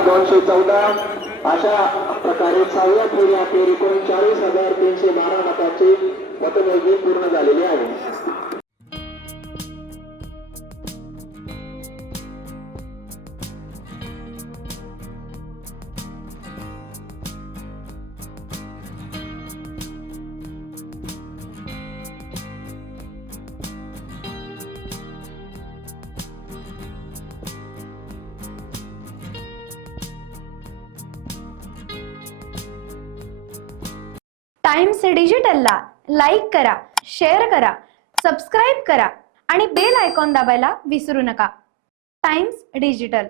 214 अशा प्रकारे 6व्या फेरीअखेर एकूण 40,312 मतांची मतमोजणी पूर्ण झालेली आहे. टाइम्स डिजिटलला लाईक करा, शेअर करा, सबस्क्राईब करा आणि बेल आयकॉन दाबायला विसरू नका. Times digital.